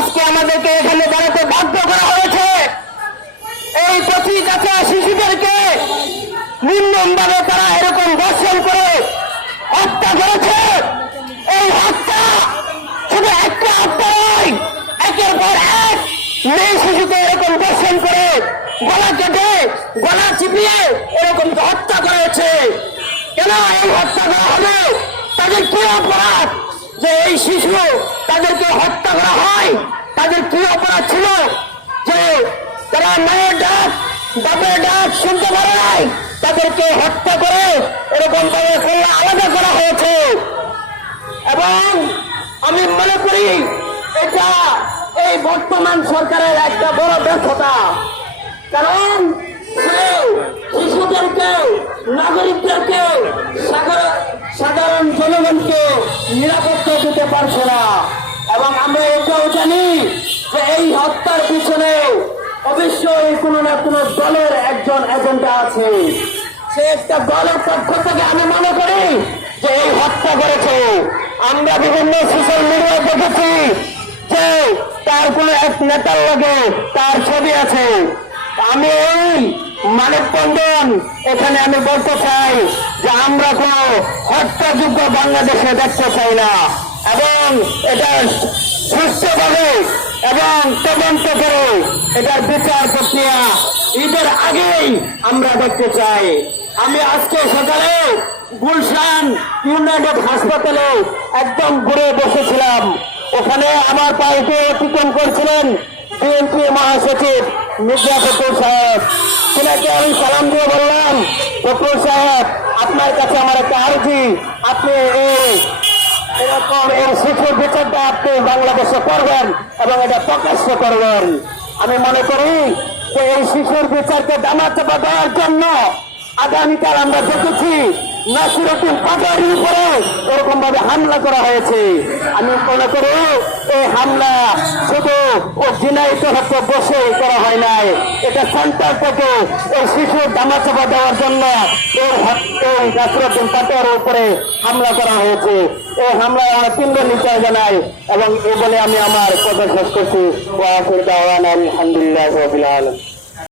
আজকে আমাদেরকে এখানে দাঁড়াতে বাধ্য করা হয়েছে। এই কচি কাঁচা শিশুদেরকে নির্মমভাবে তারা এরকম ধর্ষণ করে হত্যা করেছে। এই হত্যা শুধু একটা হত্যা নয়, একের পর এক মেয়ে শিশুকে এরকম ধর্ষণ করে গলা কেটে গলা চিপিয়ে এরকম হত্যা করেছে। কেন এই হত্যা করা হলো? তাদের কি অপরাধ যে এই শিশু তাদেরকে হত্যা করা হয়? তাদের কি অপরাধ ছিল যে তারা মায়ের ডাক বাপের ডাক শুনতে পারে নাই? তাদেরকে হত্যা করে এরকম ভাবে আলাদা করা হয়েছে। এবং আমি মনে করি এটা এই বর্তমান সরকারের একটা বড় ব্যর্থতা। কারণ শিশুদেরকে, নাগরিকদেরকে, সাধারণ জনগণকে নিরাপত্তা দিতে পারছে না। এবং আমরা এটাও জানি যে এই হত্যার পিছনে অবশ্যই কোনো না কোনো দলের একজন এজেন্ডা আছে। সে একটা দলের পক্ষ থেকে আমি মনে করি যে এই হত্যা করেছে। আমরা বিভিন্ন সোশ্যাল মিডিয়ায় দেখেছি যে তার কোনো এক নেতার লগে তার ছবি আছে। আমি এই মানববন্ধন এখানে আমি বলতে চাই যে আমরা কোন হত্যাযোগ্য বাংলাদেশে দেখতে চাই না, এবং এটা সুস্থভাবে এবং তদন্ত করে এটার বিচার প্রক্রিয়া ঈদের আগেই আমরা দেখতে চাই। আমি আজকে সকালে গুলশান ইউনাইটেড হাসপাতালে একদম ঘুরে বসেছিলাম। ওখানে আমার পায়ে অতিক্রম করছিলেন বিএনপি মহাসচিব মির্জা ফখরুল সাহেব। তিনাকে আমি সালাম দিয়ে বললাম, ফখরুল সাহেব, আপনার কাছে আমার একটা আর্জি, আপনি এরকম এই শিশুর বিচারটা আপনি বাংলাদেশে করবেন এবং এটা প্রকাশ্য করবেন। আমি মনে করি যে এই শিশুর বিচারকে দামাচাপা দেওয়ার জন্য আগামীকাল আমরা দেখেছি নাসিরউদ্দিন পাটোয়ারির উপরে এরকম ভাবে হামলা করা হয়েছে। আমি মনে করি এই হামলা শুধু ও ঝিনাইতে হচ্ছে বসে করা হয় নাই, এটা সেন্টার থেকে এই শিশুর দামাচাপা দেওয়ার জন্য এই নাসিরউদ্দিন পাটোয়ারির উপরে হামলা করা হয়েছে। এই হামলায় আমরা তীব্র নিন্দা জানাই এবং এই বলে আমি আমার কথা শেষ করছি। ওয়া আখিরু দাওয়ানা আলহামদুলিল্লাহি রাব্বিল আলামিন।